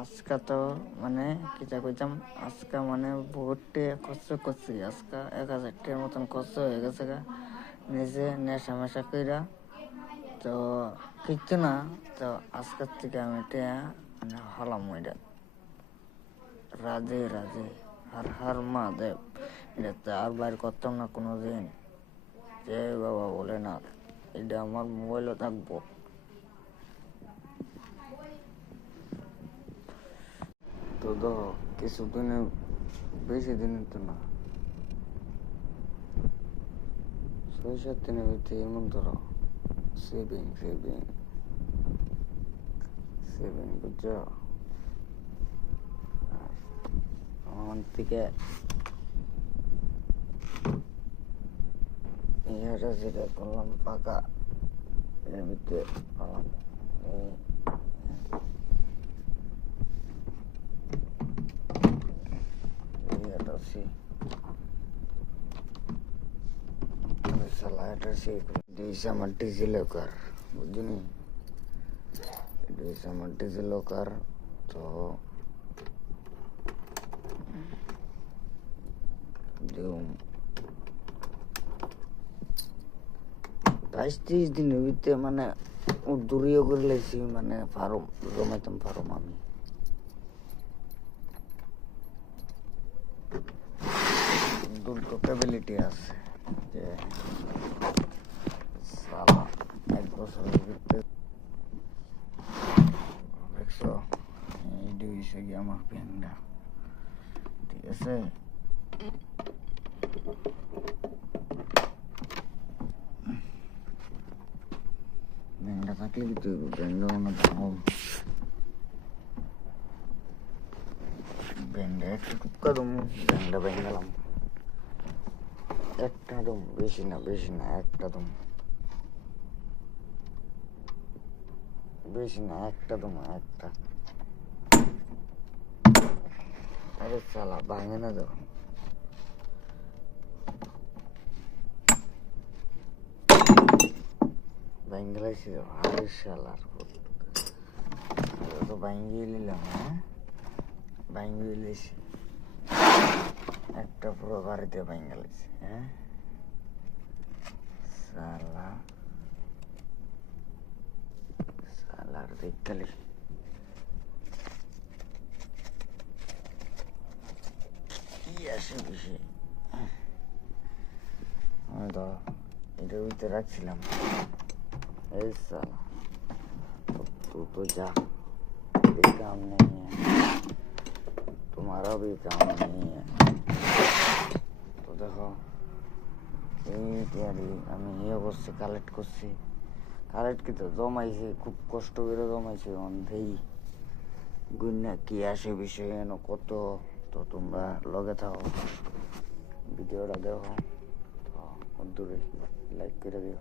আজকা তো মানে কিটা কইতাম, আজকা মানে বহুতটে খরচ করছি। আজকা 1,000 টাকার মতন খরচ হয়ে গেছে গা নিজে নেশা মেশা কইরা। তো কিচ্ছু না, তো আজকের থেকে আমি টিয়া মানে হলাম ওইটা রাজে রাজে হর হর মহাদেব। এটা আর বাইর করতাম না কোনো দিন। যে বাবা বলে না, এটা আমার মোবাইলও থাকবো। তো ধরো কিছুদিনে, বেশি দিনের তো না, 6-7 দিনের ভিতরে এমন ধরো সেভিং সেভিং সেভিং বুঝছো। আমার থেকে ইয়াটা যেটা করলাম পাকা, এর ভিতরে করলাম ইয়াটা সে সালাটা সে দিয়েছে আমার ডিজিলকার, বুঝলি? দিয়েছে আমার ডিজিলকার। তো 22-23 দিনের ভিতরে মানে দূরিও করে লাইছি, মানে ফার্ম জমাইতাম ফার্ম আমি। দুটো ক্যাপাবিলিটি আছে যে সালা 1 বছরের ভিতরে। দেখছো, এইটা হয়েছে কি আমার ব্যাংকটা, ঠিক আছে? ব্যাংকটা থাকলে কি তুই ব্যাংকটা অনেক দাম। ব্যাংকটা একটা টুকা দম, ব্যাংকটা ব্যাংক গেলাম একটা দম, বেশি না বেশি না, একটা দম, বেশি না, একটা দম, একটা। আরে সালা ভাঙে না তো, ভাঙে লাইছি তো। আরে শালার তো ভাঙিয়ে নিলাম। হ্যাঁ, ভাঙিয়ে লিছি একটা, পুরো বাড়িতে ভাঙে লাইছি। হ্যাঁ সালা, সালার দেখতালি কি আসে বেশি। আমি তো এটার ভিতরে রাখছিলাম। এই সালা तो जा, भी काम नहीं है, तुम्हारा भी काम नहीं है। তো দেখো এই আমি ইয়ে করছি, কালেক্ট করছি। কালেক্ট কিন্তু জমাইছি, খুব কষ্ট করে জমাইছি। অন্ধেই গুণা কি আসে বিষয় এন কত। তো তোমরা লগে থাকো, ভিডিওটা দেখো, তো দূরে লাইক করে দিও।